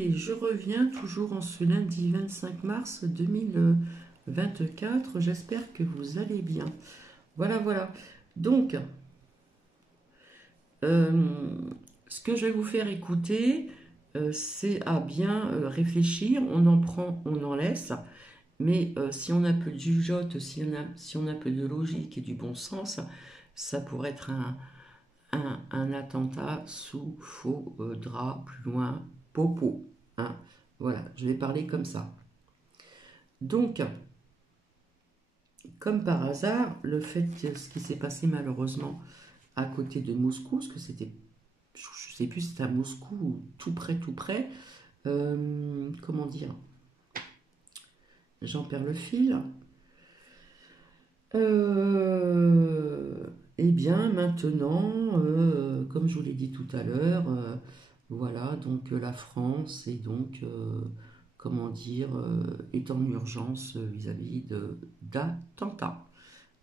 Et je reviens toujours en ce lundi 25 mars 2024. J'espère que vous allez bien. Voilà. Donc, ce que je vais vous faire écouter, c'est à bien réfléchir. On en prend, on en laisse. Mais si on a un peu de jugeote, si on a un peu de logique et du bon sens, ça pourrait être un attentat sous faux drap, plus loin, popo. Hein. Voilà, je vais parler comme ça. Donc, comme par hasard, le fait que ce qui s'est passé malheureusement à côté de Moscou, parce que c'était, je ne sais plus si c'était à Moscou ou tout près, comment dire, j'en perds le fil. Eh bien, maintenant, comme je vous l'ai dit tout à l'heure, voilà, donc la France est donc, comment dire, est en urgence vis-à-vis d'attentats.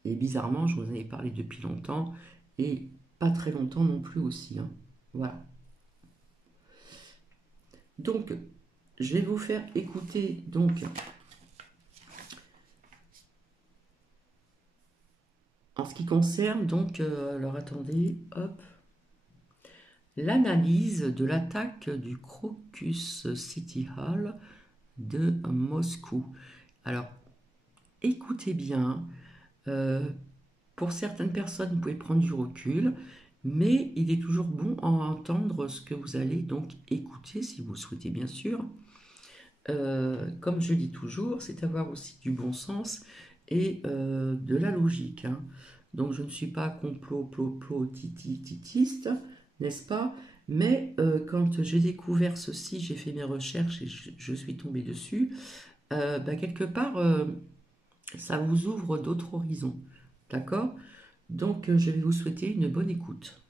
Et bizarrement, je vous en avais parlé depuis longtemps, et pas très longtemps non plus aussi. Hein. Voilà. Donc, je vais vous faire écouter, donc, en ce qui concerne, donc, alors attendez, hop, l'analyse de l'attaque du Crocus City Hall de Moscou. Alors, écoutez bien, pour certaines personnes, vous pouvez prendre du recul, mais il est toujours bon à entendre ce que vous allez donc écouter, si vous le souhaitez bien sûr. Comme je dis toujours, c'est avoir aussi du bon sens et de la logique. Hein. Donc je ne suis pas complot-titiste, n'est-ce pas? Mais quand j'ai découvert ceci, j'ai fait mes recherches et je suis tombée dessus, quelque part, ça vous ouvre d'autres horizons. D'accord? Donc je vais vous souhaiter une bonne écoute.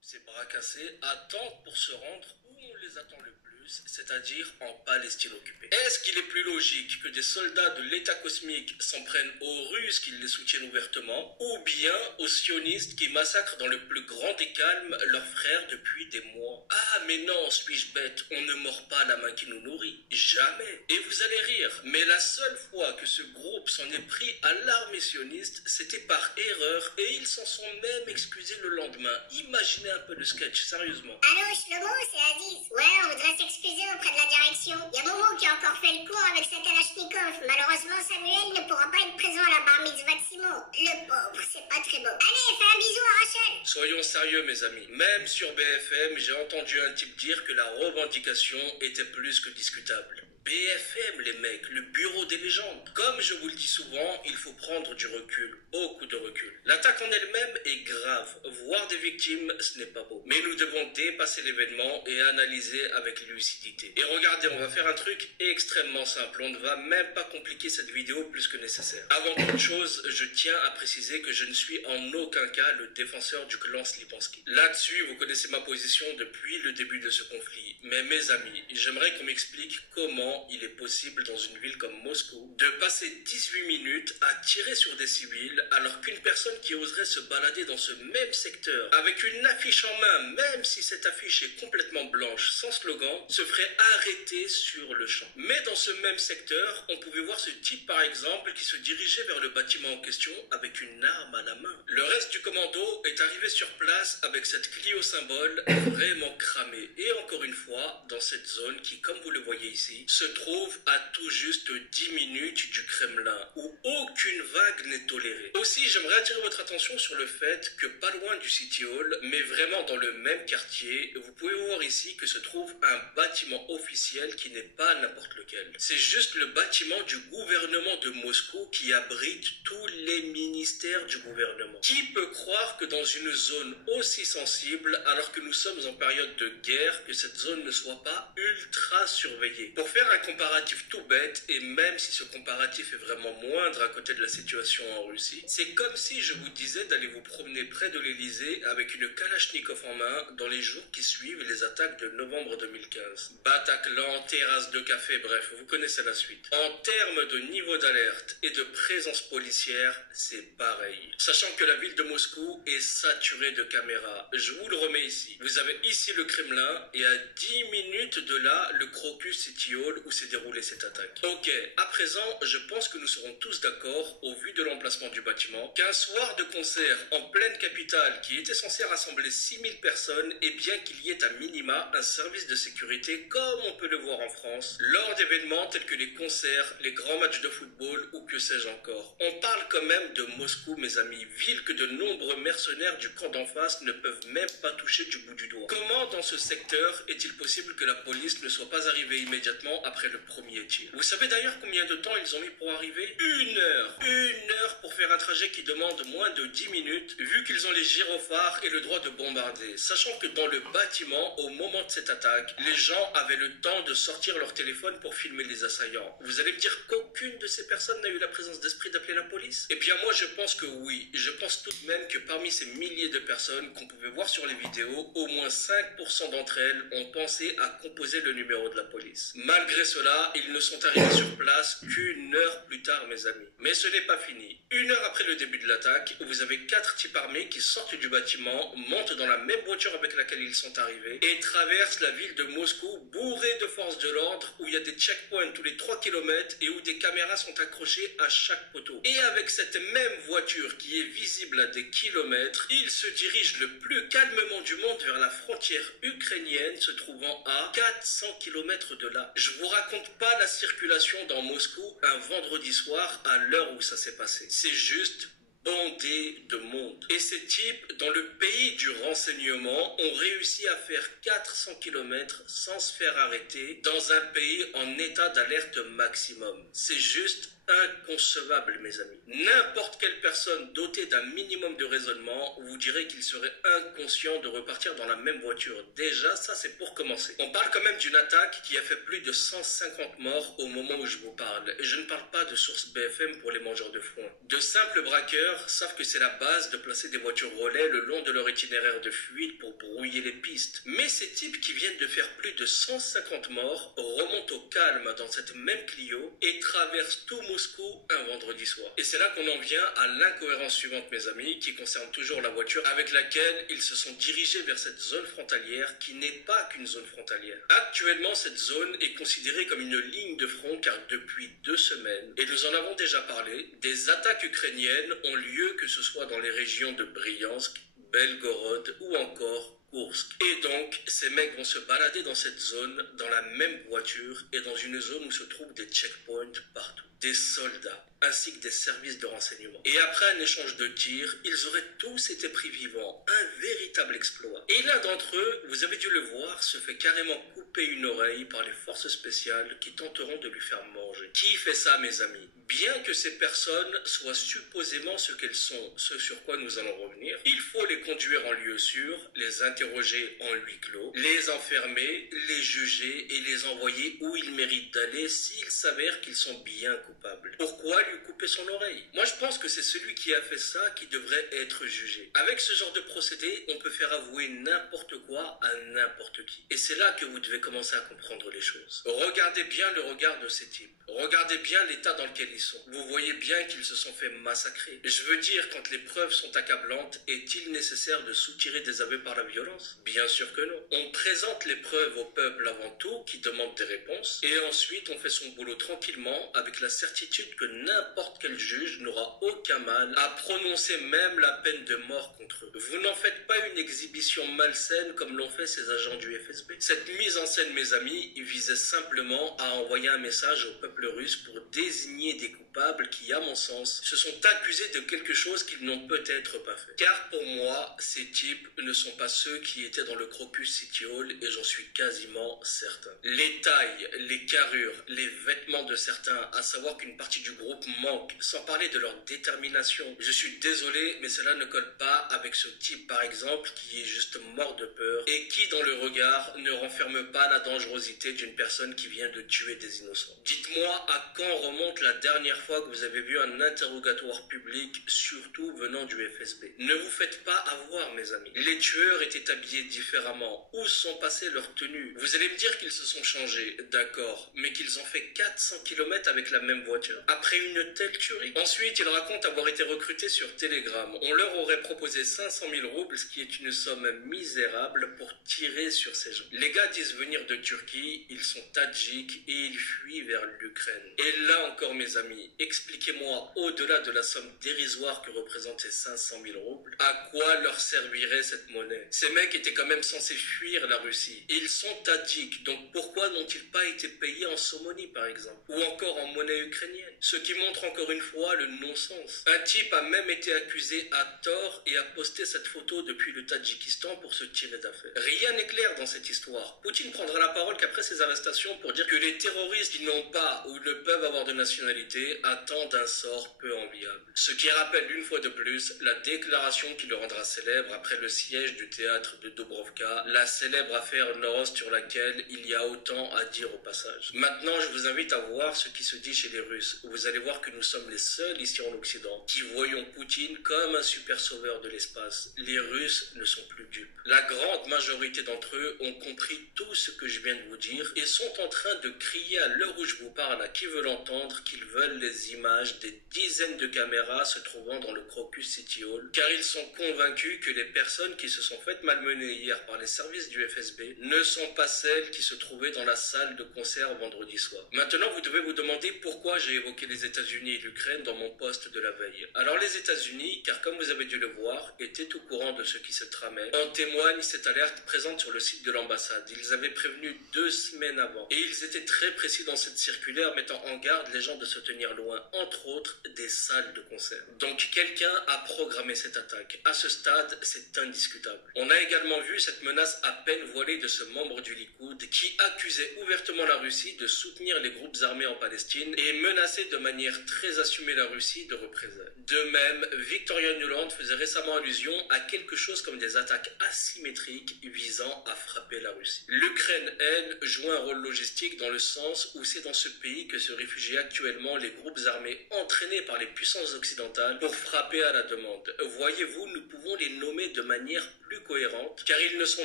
Ces bras cassés attendent pour se rendre où on les attend le plus, c'est-à-dire en Palestine occupée. Est-ce qu'il est plus logique que des soldats de l'État cosmique s'en prennent aux Russes qui les soutiennent ouvertement, ou bien aux sionistes qui massacrent dans le plus grand des calmes leurs frères depuis des mois? Ah mais non, suis-je bête, on ne mord pas la main qui nous nourrit. Jamais. Et vous allez rire, mais la seule fois que ce groupe s'en est pris à l'armée sioniste, c'était par erreur, et ils s'en sont même excusés le lendemain. Imaginez un peu le sketch, sérieusement. Allô, Shlomo, c'est Aziz. Ouais, on voudrait s'excuser auprès de la direction. Il y a Momo qui a encore fait le con avec sa Kalachnikov. Malheureusement, Samuel ne pourra pas être présent à la bar mitzvah de Simon. Le pauvre, c'est pas très beau. Allez, fais un bisou à Rachel. Soyons sérieux, mes amis. Même sur BFM, j'ai entendu un type dire que la revendication était plus que discutable. BFM, les mecs, le bureau des légendes. Comme je vous le dis souvent, il faut prendre du recul, beaucoup de recul. L'attaque en elle-même est grave. Voir des victimes, ce n'est pas beau. Mais nous devons dépasser l'événement et analyser avec lucidité. Et regardez, on va faire un truc extrêmement simple. On ne va même pas compliquer cette vidéo plus que nécessaire. Avant toute chose, je tiens à préciser que je ne suis en aucun cas le défenseur du clan Slipansky. Là-dessus, vous connaissez ma position depuis le début de ce conflit. Mais mes amis, j'aimerais qu'on m'explique comment il est possible dans une ville comme Moscou de passer 18 minutes à tirer sur des civils alors qu'une personne qui oserait se balader dans ce même secteur avec une affiche en main, même si cette affiche est complètement blanche, sans slogan, se ferait arrêter sur le champ. Mais dans ce même secteur, on pouvait voir ce type par exemple qui se dirigeait vers le bâtiment en question avec une arme à la main. Le reste du commando est arrivé sur place avec cette Clio symbole vraiment cramée. Et encore une fois, dans cette zone qui, comme vous le voyez ici, se trouve à tout juste 10 minutes du Kremlin, où aucune vague n'est tolérée. Aussi, j'aimerais attirer votre attention sur le fait que pas loin du City Hall, mais vraiment dans le même quartier, vous pouvez voir ici que se trouve un bâtiment officiel qui n'est pas n'importe lequel. C'est juste le bâtiment du gouvernement de Moscou qui abrite tous les ministères du gouvernement. Qui peut croire que dans une zone aussi sensible, alors que nous sommes en période de guerre, que cette zone ne soit pas ultra surveillée? Pour faire un comparatif tout bête, et même si ce comparatif est vraiment moindre à côté de la situation en Russie, c'est comme si je vous disais d'aller vous promener près de l'Elysée avec une Kalachnikov en main dans les jours qui suivent les attaques de novembre 2015. Bataclan, terrasse de café, bref, vous connaissez la suite. En termes de niveau d'alerte et de présence policière, c'est pareil. Sachant que la ville de Moscou est saturée de caméras. Je vous le remets ici. Vous avez ici le Kremlin et à 10 minutes de là, le Crocus City Hall où s'est déroulée cette attaque. Ok, à présent, je pense que nous serons tous d'accord, au vu de l'emplacement du bâtiment, qu'un soir de concert en pleine capitale qui était censé rassembler 6000 personnes, et bien qu'il y ait à minima un service de sécurité comme on peut le voir en France, lors d'événements tels que les concerts, les grands matchs de football ou que sais-je encore. On parle quand même de Moscou, mes amis, ville que de nombreux mercenaires du camp d'en face ne peuvent même pas toucher du bout du doigt. Comment dans ce secteur est-il possible que la police ne soit pas arrivée immédiatement après le premier tir? Vous savez d'ailleurs combien de temps ils ont mis pour arriver? 1 heure. 1 heure pour faire un trajet qui demande moins de 10 minutes, vu qu'ils ont les gyrophares et le droit de bombarder. Sachant que dans le bâtiment, au moment de cette attaque, les gens avaient le temps de sortir leur téléphone pour filmer les assaillants. Vous allez me dire qu'aucune de ces personnes n'a eu la présence d'esprit d'appeler la police? Eh bien moi je pense que oui. Je pense tout de même que parmi ces milliers de personnes qu'on pouvait voir sur les vidéos, au moins 5% d'entre elles ont pensé à composer le numéro de la police. Malgré cela, ils ne sont arrivés sur place qu'1 heure plus tard, mes amis. Mais ce n'est pas fini. 1 heure après le début de l'attaque, vous avez 4 types armés qui sortent du bâtiment, montent dans la même voiture avec laquelle ils sont arrivés et traversent la ville de Moscou bourrée de forces de l'ordre où il y a des checkpoints tous les 3 km et où des caméras sont accrochées à chaque poteau. Et avec cette même voiture qui est visible à des kilomètres, ils se dirigent le plus calmement du monde vers la frontière ukrainienne se trouvant à 400 km de là. Je vous raconte pas la circulation dans Moscou un vendredi soir à l'heure où ça s'est passé. C'est juste bondé de monde. Et ces types, dans le pays du renseignement, ont réussi à faire 400 km sans se faire arrêter dans un pays en état d'alerte maximum. C'est juste inconcevable, mes amis. N'importe quelle personne dotée d'un minimum de raisonnement vous dirait qu'il serait inconscient de repartir dans la même voiture. Déjà, ça c'est pour commencer. On parle quand même d'une attaque qui a fait plus de 150 morts au moment où je vous parle. Et je ne parle pas de source BFM pour les mangeurs de foin. De simples braqueurs savent que c'est la base de placer des voitures relais le long de leur itinéraire de fuite pour brouiller les pistes. Mais ces types qui viennent de faire plus de 150 morts remontent au calme dans cette même Clio et traversent tout Moscou un vendredi soir. Et c'est là qu'on en vient à l'incohérence suivante, mes amis, qui concerne toujours la voiture avec laquelle ils se sont dirigés vers cette zone frontalière qui n'est pas qu'une zone frontalière. Actuellement, cette zone est considérée comme une ligne de front car depuis 2 semaines, et nous en avons déjà parlé, des attaques ukrainiennes ont lieu que ce soit dans les régions de Bryansk, Belgorod ou encore Kursk. Et donc, ces mecs vont se balader dans cette zone, dans la même voiture et dans une zone où se trouvent des checkpoints partout. Des soldats, ainsi que des services de renseignement. Et après un échange de tirs, ils auraient tous été pris vivants. Un véritable exploit. Et l'un d'entre eux, vous avez dû le voir, se fait carrément couper une oreille par les forces spéciales qui tenteront de lui faire manger. Qui fait ça, mes amis? Bien que ces personnes soient supposément ce qu'elles sont, ce sur quoi nous allons revenir, il faut les conduire en lieu sûr, les interroger en huis clos, les enfermer, les juger et les envoyer où ils méritent d'aller s'il s'avère qu'ils sont bien coupables. Pourquoi lui couper son oreille? Moi je pense que c'est celui qui a fait ça qui devrait être jugé. Avec ce genre de procédé, on peut faire avouer n'importe quoi à n'importe qui. Et c'est là que vous devez commencer à comprendre les choses. Regardez bien le regard de ces types. Regardez bien l'état dans lequel ils sont. Vous voyez bien qu'ils se sont fait massacrer. Je veux dire, quand les preuves sont accablantes, est-il nécessaire de soutirer des aveux par la violence? Bien sûr que non. On présente les preuves au peuple avant tout, qui demande des réponses, et ensuite on fait son boulot tranquillement, avec la certitude que n'importe quel juge n'aura aucun mal à prononcer même la peine de mort contre eux. Vous n'en faites pas une exhibition malsaine comme l'ont fait ces agents du FSB. Cette mise en scène, mes amis, visait simplement à envoyer un message au peuple russe pour désigner des coupables coupables qui, à mon sens, se sont accusés de quelque chose qu'ils n'ont peut-être pas fait. Car pour moi, ces types ne sont pas ceux qui étaient dans le Crocus City Hall et j'en suis quasiment certain. Les tailles, les carrures, les vêtements de certains, à savoir qu'une partie du groupe manque, sans parler de leur détermination. Je suis désolé, mais cela ne colle pas avec ce type par exemple qui est juste mort de peur et qui dans le regard ne renferme pas la dangerosité d'une personne qui vient de tuer des innocents. Dites-moi à quand remonte la dernière fois que vous avez vu un interrogatoire public, surtout venant du FSB. Ne vous faites pas avoir mes amis. Les tueurs étaient habillés différemment. Où sont passées leurs tenues? Vous allez me dire qu'ils se sont changés, d'accord, mais qu'ils ont fait 400 km avec la même voiture. Après une telle tuerie. Ensuite, ils racontent avoir été recrutés sur Telegram. On leur aurait proposé 500 000 roubles, ce qui est une somme misérable pour tirer sur ces gens. Les gars disent venir de Turquie, ils sont tadjiks et ils fuient vers l'Ukraine. Et là encore mes amis, expliquez-moi au-delà de la somme dérisoire que représentaient 500 000 roubles, à quoi leur servirait cette monnaie? Ces mecs étaient quand même censés fuir la Russie. Et ils sont tadjiks, donc pourquoi n'ont-ils pas été payés en somonie par exemple? Ou encore en monnaie ukrainienne? Ce qui montre encore une fois le non-sens. Un type a même été accusé à tort et a posté cette photo depuis le Tadjikistan pour se tirer d'affaire. Rien n'est clair dans cette histoire. Poutine prendra la parole qu'après ses arrestations pour dire que les terroristes qui n'ont pas ou ne peuvent avoir de nationalité attendent un sort peu enviable. Ce qui rappelle une fois de plus la déclaration qui le rendra célèbre après le siège du théâtre de Dobrovka, la célèbre affaire Noros sur laquelle il y a autant à dire au passage. Maintenant, je vous invite à voir ce qui se dit chez les Russes. Vous allez voir que nous sommes les seuls ici en Occident qui voyons Poutine comme un super sauveur de l'espace. Les Russes ne sont plus dupes. La grande majorité d'entre eux ont compris tout ce que je viens de vous dire et sont en train de crier à l'heure où je vous parle à qui veut l'entendre qu'ils veulent les images des dizaines de caméras se trouvant dans le Crocus City Hall, car ils sont convaincus que les personnes qui se sont faites malmener hier par les services du FSB ne sont pas celles qui se trouvaient dans la salle de concert vendredi soir. Maintenant, vous devez vous demander pourquoi j'ai évoqué les États-Unis et l'Ukraine dans mon post de la veille. Alors les États-Unis, car comme vous avez dû le voir, étaient au courant de ce qui se tramait. En témoigne cette alerte présente sur le site de l'ambassade. Ils avaient prévenu 2 semaines avant. Et ils étaient très précis dans cette circulaire, mettant en garde les gens de se tenir loin, entre autres, des salles de concert. Donc quelqu'un a programmé cette attaque. À ce stade, c'est indiscutable. On a également vu cette menace à peine voilée de ce membre du Likoud qui accusait ouvertement la Russie de soutenir les groupes armés en Palestine et menaçait de manière très assumée la Russie de représailles. De même, Victoria Nuland faisait récemment allusion à quelque chose comme des attaques asymétriques visant à frapper la Russie. L'Ukraine, elle, joue un rôle logistique dans le sens où c'est dans ce pays que se réfugient actuellement les groupes armés entraînés par les puissances occidentales pour frapper à la demande. Voyez-vous, nous pouvons les nommer de manière plus cohérente, car ils ne sont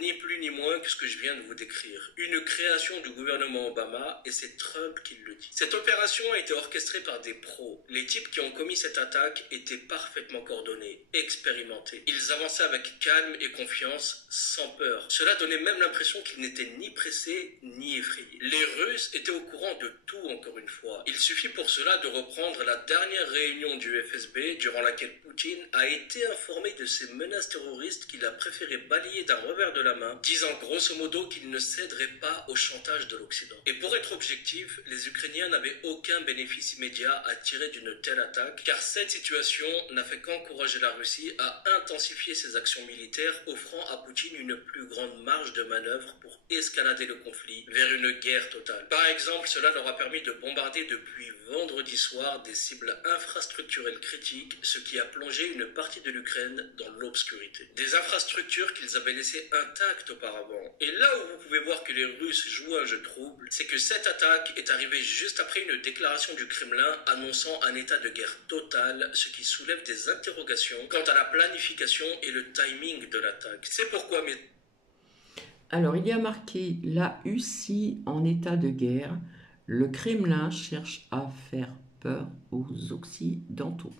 ni plus ni moins que ce que je viens de vous décrire. Une création du gouvernement Obama, et c'est Trump qui le dit. Cette opération a été orchestrée par des pros. Les types qui ont commis cette attaque étaient parfaitement coordonnés, expérimentés. Ils avançaient avec calme et confiance, sans peur. Cela donnait même l'impression qu'ils n'étaient ni pressés, ni effrayés. Les Russes étaient au courant de tout, encore une fois. Il suffit pour cela de reprendre la dernière réunion du FSB, durant laquelle Poutine a été informé de ces menaces terroristes qu'il a préféré balayer d'un revers de la main, disant grosso modo qu'il ne céderait pas au chantage de l'Occident. Et pour être objectif, les Ukrainiens n'avaient aucun bénéfice immédiat à tirer d'une telle attaque, car cette situation n'a fait qu'encourager la Russie à intensifier ses actions militaires, offrant à Poutine une plus grande marge de manœuvre pour escalader le conflit vers une guerre totale. Par exemple, cela leur a permis de bombarder depuis vendredi soir des cibles infrastructurelles critiques, ce qui a plongé une partie de l'Ukraine dans l'obscurité. Des infrastructures qu'ils avaient laissées intactes auparavant. Et là où vous pouvez voir que les Russes jouent un jeu trouble, c'est que cette attaque est arrivée juste après une déclaration du Kremlin annonçant un état de guerre total, ce qui soulève des interrogations quant à la planification et le timing de l'attaque. C'est pourquoi Alors, il y a marqué la Russie en état de guerre. Le Kremlin cherche à faire peur aux Occidentaux.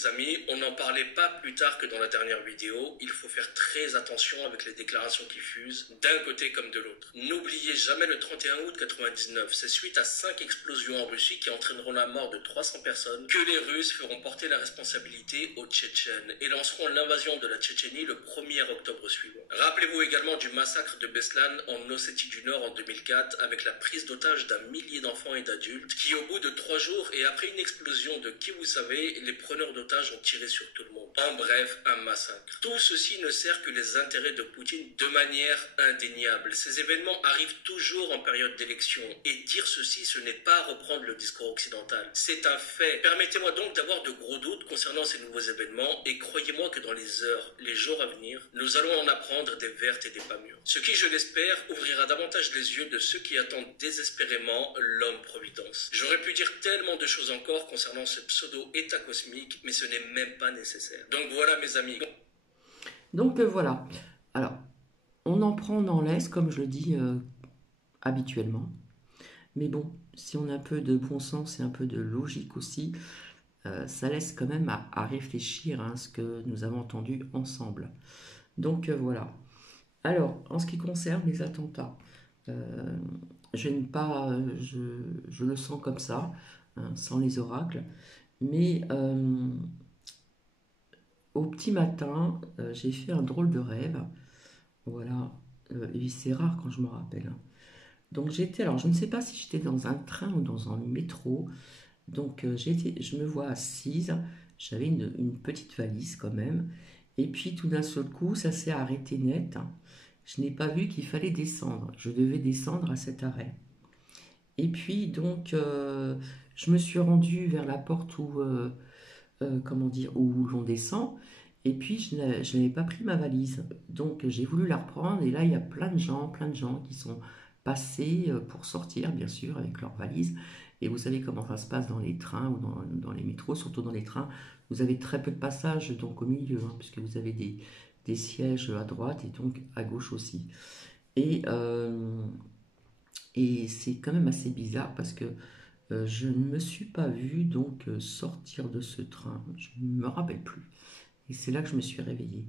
Les amis, on n'en parlait pas plus tard que dans la dernière vidéo, il faut faire très attention avec les déclarations qui fusent, d'un côté comme de l'autre. N'oubliez jamais le 31 août 99, c'est suite à 5 explosions en Russie qui entraîneront la mort de 300 personnes que les Russes feront porter la responsabilité aux Tchétchènes et lanceront l'invasion de la Tchétchénie le 1er octobre suivant. Rappelez-vous également du massacre de Beslan en Ossétie du Nord en 2004 avec la prise d'otage d'un millier d'enfants et d'adultes qui au bout de 3 jours et après une explosion de qui vous savez, les preneurs d'otages ont tiré sur tout le monde. En bref, un massacre. Tout ceci ne sert que les intérêts de Poutine de manière indéniable. Ces événements arrivent toujours en période d'élection et dire ceci, ce n'est pas reprendre le discours occidental. C'est un fait. Permettez-moi donc d'avoir de gros doutes concernant ces nouveaux événements et croyez-moi que dans les heures, les jours à venir, nous allons en apprendre des vertes et des pas mûres. Ce qui, je l'espère, ouvrira davantage les yeux de ceux qui attendent désespérément l'homme-providence. J'aurais pu dire tellement de choses encore concernant ce pseudo-état cosmique, mais ce n'est même pas nécessaire. Donc voilà mes amis. Donc voilà. Alors, on en prend, on en laisse, comme je le dis habituellement. Mais bon, si on a un peu de bon sens et un peu de logique aussi, ça laisse quand même à réfléchir à ce que nous avons entendu ensemble. Donc voilà. Alors, en ce qui concerne les attentats, je le sens comme ça, hein, sans les oracles, mais au petit matin, j'ai fait un drôle de rêve. Voilà, et c'est rare quand je me rappelle, hein. Donc alors je ne sais pas si j'étais dans un train ou dans un métro. Donc je me vois assise, j'avais une petite valise quand même. Et puis tout d'un seul coup, ça s'est arrêté net. Je n'ai pas vu qu'il fallait descendre. Je devais descendre à cet arrêt. Et puis donc, je me suis rendue vers la porte où, comment dire, où l'on descend. Et puis je n'avais pas pris ma valise. Donc j'ai voulu la reprendre. Et là, il y a plein de gens qui sont passés pour sortir, bien sûr, avec leur valise. Et vous savez comment ça se passe dans les trains ou dans les métros, surtout dans les trains. Vous avez très peu de passages donc au milieu, hein, puisque vous avez des sièges à droite et donc à gauche aussi. Et c'est quand même assez bizarre parce que je ne me suis pas vue donc sortir de ce train. Je ne me rappelle plus. Et c'est là que je me suis réveillée.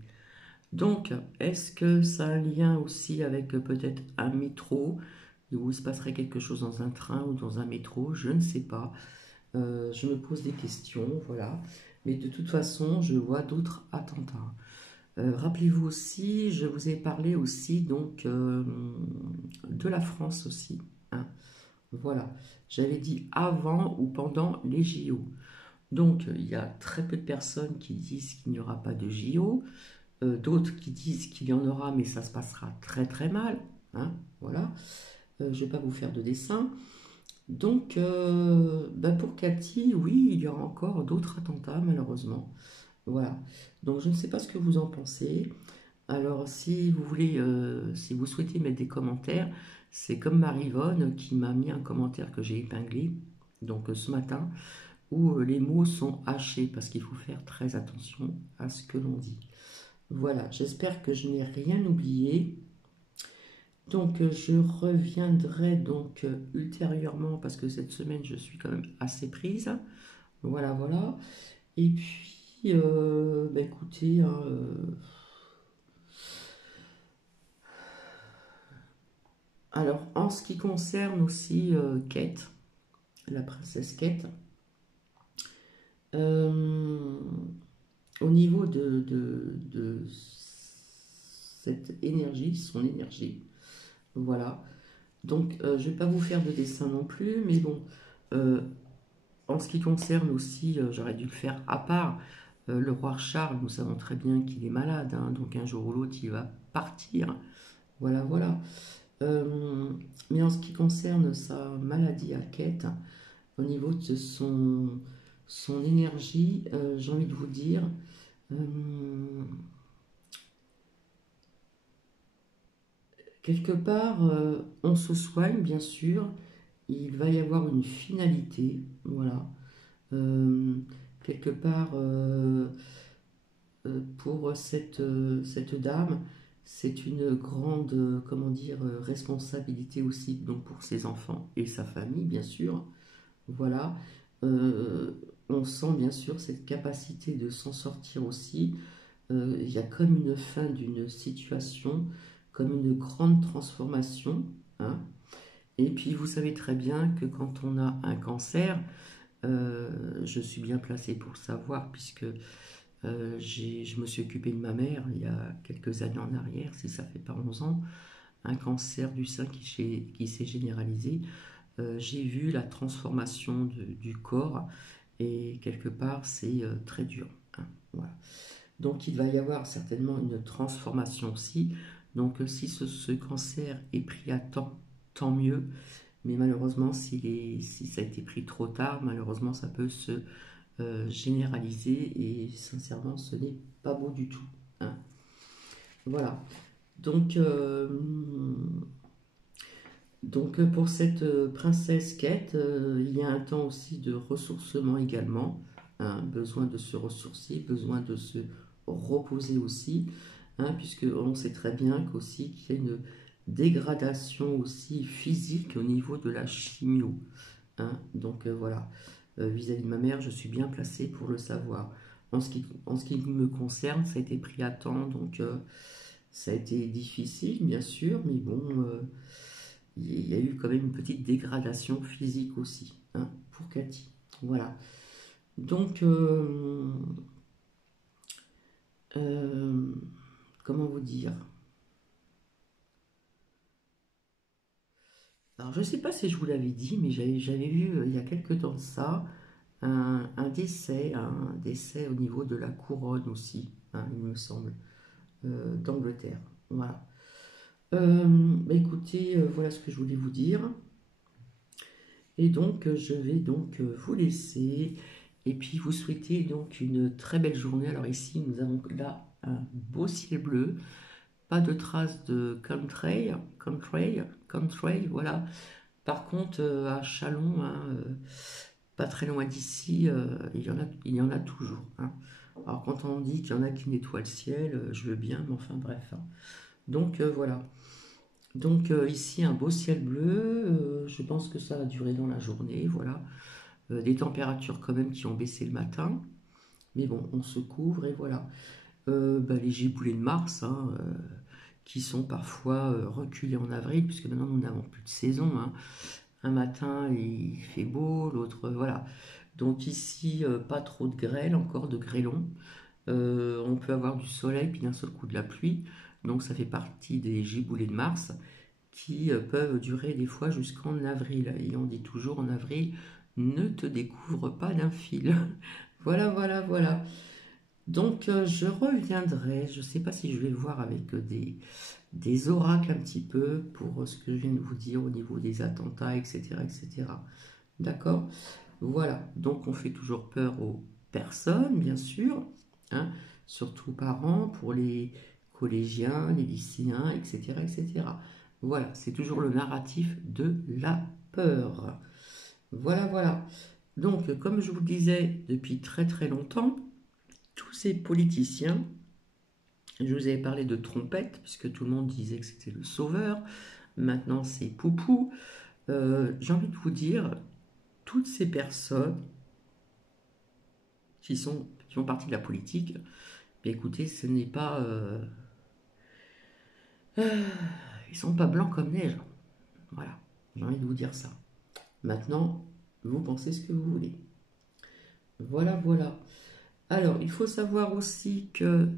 Donc, est-ce que ça a un lien aussi avec peut-être un métro, où il se passerait quelque chose dans un train ou dans un métro? Je ne sais pas. Je me pose des questions, voilà. Mais de toute façon, je vois d'autres attentats. Rappelez-vous aussi, je vous ai parlé aussi donc de la France aussi, hein. Voilà, j'avais dit avant ou pendant les JO. Donc, il y a très peu de personnes qui disent qu'il n'y aura pas de JO. D'autres qui disent qu'il y en aura, mais ça se passera très très mal, hein, voilà. Je ne vais pas vous faire de dessin. Donc, pour Cathy, oui, il y aura encore d'autres attentats, malheureusement. Voilà. Donc, je ne sais pas ce que vous en pensez. Alors, si vous voulez, si vous souhaitez mettre des commentaires, c'est comme Marivonne qui m'a mis un commentaire que j'ai épinglé, donc ce matin, où les mots sont hachés, parce qu'il faut faire très attention à ce que l'on dit. Voilà, j'espère que je n'ai rien oublié. Donc, je reviendrai donc ultérieurement, parce que cette semaine, je suis quand même assez prise. Voilà, voilà. Et puis, écoutez, alors, en ce qui concerne aussi Kate, la princesse Kate, au niveau de cette énergie, son énergie, voilà. Donc, je ne vais pas vous faire de dessin non plus, mais bon, en ce qui concerne aussi, j'aurais dû le faire à part, le roi Charles, nous savons très bien qu'il est malade, hein, donc un jour ou l'autre, il va partir. Voilà, voilà. Mais en ce qui concerne sa maladie à Kate, au niveau de son énergie, j'ai envie de vous dire, quelque part, on se soigne, bien sûr, il va y avoir une finalité, voilà. Quelque part, pour cette dame, c'est une grande, comment dire, responsabilité aussi, donc pour ses enfants et sa famille, bien sûr. Voilà. on sent bien sûr cette capacité de s'en sortir aussi. Il y a comme une fin d'une situation, comme une grande transformation, hein. Et puis vous savez très bien que quand on a un cancer, je suis bien placée pour le savoir, puisque je me suis occupée de ma mère il y a quelques années en arrière, si ça fait pas 11 ans, un cancer du sein qui s'est généralisé. J'ai vu la transformation du corps, et quelque part c'est très dur, hein, voilà. Donc il va y avoir certainement une transformation aussi. Donc si ce cancer est pris à temps, tant mieux. Mais malheureusement, si ça a été pris trop tard, malheureusement, ça peut se généraliser. Et sincèrement, ce n'est pas beau du tout, hein. Voilà. Donc, pour cette princesse Kate, il y a un temps aussi de ressourcement également, hein, besoin de se ressourcer, besoin de se reposer aussi, hein, puisque on sait très bien qu'aussi qu'il y a une dégradation aussi physique au niveau de la chimio, hein. Donc voilà, vis-à-vis de ma mère, je suis bien placée pour le savoir. En ce qui me concerne, ça a été pris à temps, donc ça a été difficile, bien sûr, mais bon, il y a eu quand même une petite dégradation physique aussi, hein, pour Cathy. Voilà. Donc, comment vous dire? Alors, je ne sais pas si je vous l'avais dit, mais j'avais vu il y a quelque temps de ça un décès au niveau de la couronne aussi, hein, il me semble, d'Angleterre. Voilà. Bah, écoutez, voilà ce que je voulais vous dire. Et donc, je vais donc vous laisser et puis vous souhaiter donc une très belle journée. Alors ici, nous avons là un beau ciel bleu, pas de traces de chemtrail, voilà. Par contre, à Chalon, hein, pas très loin d'ici, il y en a toujours, hein. Alors quand on dit qu'il y en a qui nettoient le ciel, je veux bien, mais enfin bref, hein. Donc voilà. Donc ici un beau ciel bleu, je pense que ça va durer dans la journée, voilà. Des températures quand même qui ont baissé le matin, mais bon, on se couvre et voilà. Bah, les giboulées de Mars, hein, qui sont parfois reculées en avril, puisque maintenant nous n'avons plus de saison, hein. Un matin il fait beau, l'autre voilà. Donc ici pas trop de grêle, encore de grêlons. On peut avoir du soleil puis d'un seul coup de la pluie, donc ça fait partie des giboulées de Mars qui peuvent durer des fois jusqu'en avril. Et on dit toujours en avril, ne te découvre pas d'un fil. Voilà, voilà, voilà. Donc je reviendrai, je ne sais pas si je vais le voir avec des oracles un petit peu pour ce que je viens de vous dire au niveau des attentats, etc., etc. D'accord? Voilà, donc on fait toujours peur aux personnes, bien sûr, hein, surtout aux parents, pour les collégiens, les lycéens, etc., etc. Voilà, c'est toujours le narratif de la peur. Voilà, voilà. Donc, comme je vous le disais depuis très très longtemps, tous ces politiciens, je vous avais parlé de trompette, puisque tout le monde disait que c'était le sauveur, maintenant c'est Poupou. J'ai envie de vous dire, toutes ces personnes qui font partie de la politique, mais écoutez, ce n'est pas... ils sont pas blancs comme neige. Voilà, j'ai envie de vous dire ça. Maintenant, vous pensez ce que vous voulez. Voilà, voilà. Alors, il faut savoir aussi que,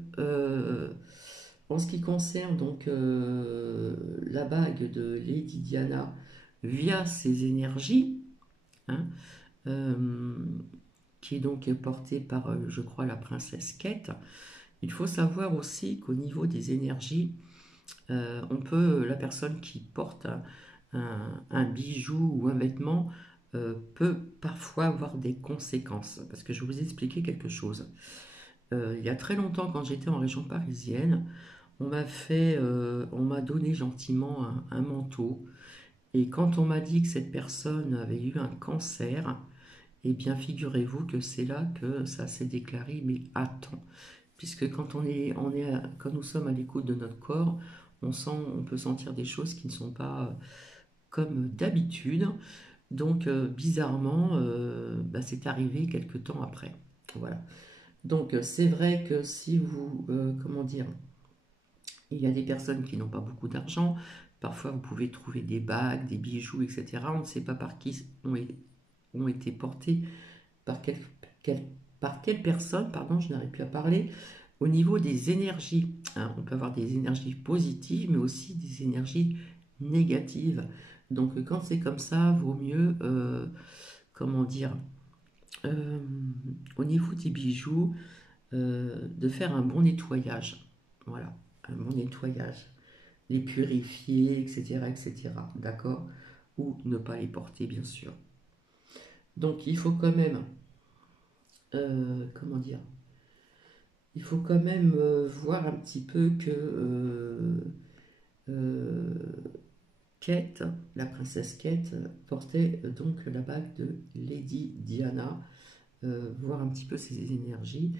en ce qui concerne donc la bague de Lady Diana via ses énergies, hein, qui est donc portée par, je crois, la princesse Kate, il faut savoir aussi qu'au niveau des énergies, la personne qui porte un bijou ou un vêtement peut parfois avoir des conséquences. Parce que je vais vous expliquer quelque chose. Il y a très longtemps, quand j'étais en région parisienne, on m'a donné gentiment un manteau. Et quand on m'a dit que cette personne avait eu un cancer, eh bien figurez-vous que c'est là que ça s'est déclaré, mais à temps. Puisque quand nous sommes à l'écoute de notre corps, on peut sentir des choses qui ne sont pas comme d'habitude. Donc, bizarrement, bah, c'est arrivé quelque temps après. Voilà. Donc, c'est vrai que si vous, comment dire, il y a des personnes qui n'ont pas beaucoup d'argent. Parfois, vous pouvez trouver des bagues, des bijoux, etc. On ne sait pas par qui ont été portés, par quelle, par quelle personne, pardon, je n'arrive plus à parler, au niveau des énergies. Hein. On peut avoir des énergies positives, mais aussi des énergies négatives. Donc, quand c'est comme ça, vaut mieux, comment dire, euh, au niveau des bijoux, de faire un bon nettoyage. Voilà, un bon nettoyage. Les purifier, etc., etc. D'accord? Ou ne pas les porter, bien sûr. Donc, il faut quand même, comment dire, il faut quand même voir un petit peu que euh, Kate, la princesse Kate, portait donc la bague de Lady Diana, voir un petit peu ses énergies.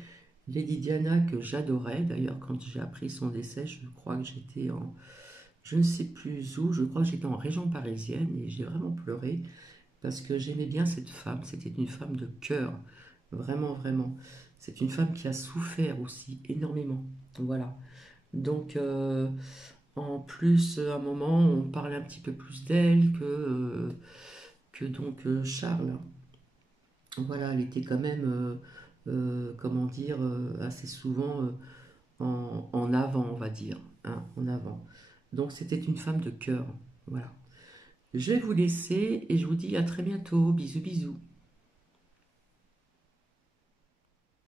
Lady Diana que j'adorais, d'ailleurs quand j'ai appris son décès, je crois que j'étais en, je ne sais plus où, je crois que j'étais en région parisienne et j'ai vraiment pleuré parce que j'aimais bien cette femme, c'était une femme de cœur, vraiment, vraiment. C'est une femme qui a souffert aussi énormément, voilà. Donc, en plus, à un moment, on parlait un petit peu plus d'elle que donc Charles. Voilà, elle était quand même, comment dire, assez souvent en avant, on va dire, hein, en avant. Donc, c'était une femme de cœur, voilà. Je vais vous laisser et je vous dis à très bientôt. Bisous, bisous.